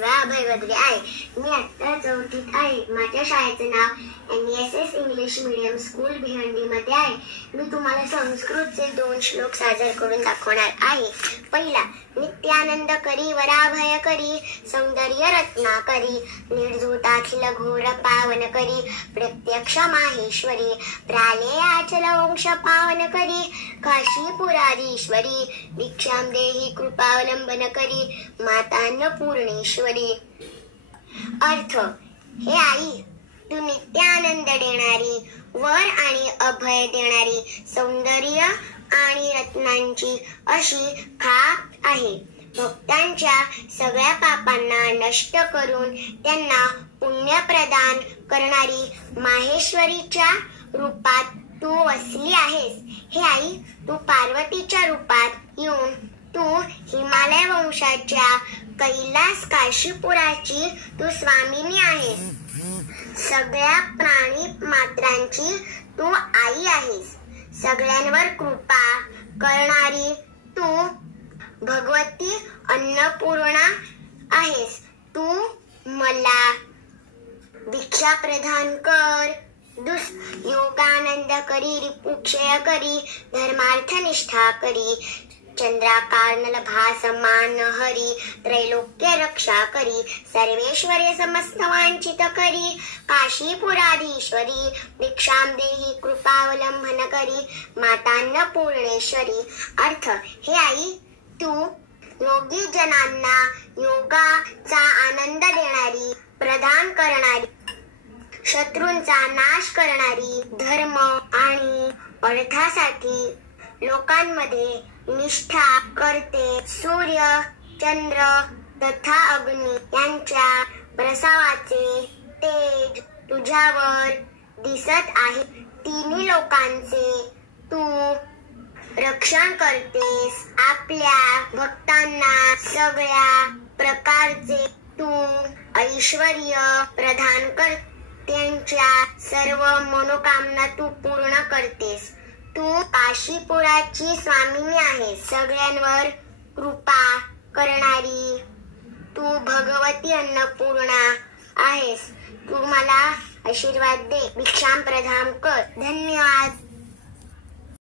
मांडवा अभयगद्रे आहे. मी आता 4थीत आहे. माझ्या शाळेचं नाव NESS इंग्लिश मीडियम स्कूल भिवंडीमध्ये आहे. मी तुम्हाला संस्कृतचे 2 श्लोक सादर करून दाखवणार आहे. पहिला, नित्यानंद करी वराभय करी सौंदर्य रत्नाकरी निर्धूताखिल घोर पावन करी प्रत्यक्ष माहेश्वरी प्रालेयाचल वंश पावन करी काशीपुराधीश्वरी भिक्षां देहि कृपावलंबन करी माता पूर्णेश्वरी. अर्थ, हे आई, तू नित्यानंद देणारी, वर आणि अभय देणारी, सौंदर्य आणि रत्नांची अशी खाप आहे. भक्तांच्या सगळ्या पापांना नष्ट करून त्यांना पुण्य प्रदान करणारी माहेश्वरीच्या रूपात तू वसली आहेस. हे आई, तू पार्वतीच्या रूपात येऊन तू हिमालय वंशाच्या कैलास काशीपुराची तू स्वामिनी आहेस. सगळ्या प्राणी मात्रांची तू आई आहेस. सगळ्यांवर कृपा करणारी तू भगवती अन्नपूर्णा आहेस. तू मला भिक्षा प्रदान कर. योगानंद करी रिपुक्षय करी धर्मार्थ निष्ठा करी चंद्राकार नलभा समान हरी त्रैलोक्य रक्षा करी सर्वेश्वर्य समस्त वांछित करी काशीपुराधीश्वरी भिक्षां देहि कृपावलंबन करी मातान्न पूर्णेश्वरी. अर्थ, हे आई, तू योगी जनांना योगाचा आनंद देणारी, प्रदान करणारी, शत्रूंचा नाश करणारी, धर्म आणि अर्थासाठी लोकांमध्ये निष्ठा करते. सूर्य, चंद्र तथा अग्नी यांच्या प्रसावाचे तेज तुझ्यावर दिसत आहे. तिन्ही लोकांचे तू रक्षण करतेस. आपल्या भक्तांना सगळ्या प्रकारचे तू ऐश्वर्य प्रदान करतेस. त्यांच्या सर्व मनोकामना तू पूर्ण करतेस. तू काशीपुराची स्वामिनी आहेस. सगळ्यांवर कृपा करणारी तू भगवती अन्नपूर्णा आहेस. तू मला आशीर्वाद दे. भिक्षां प्रदान कर. धन्यवाद.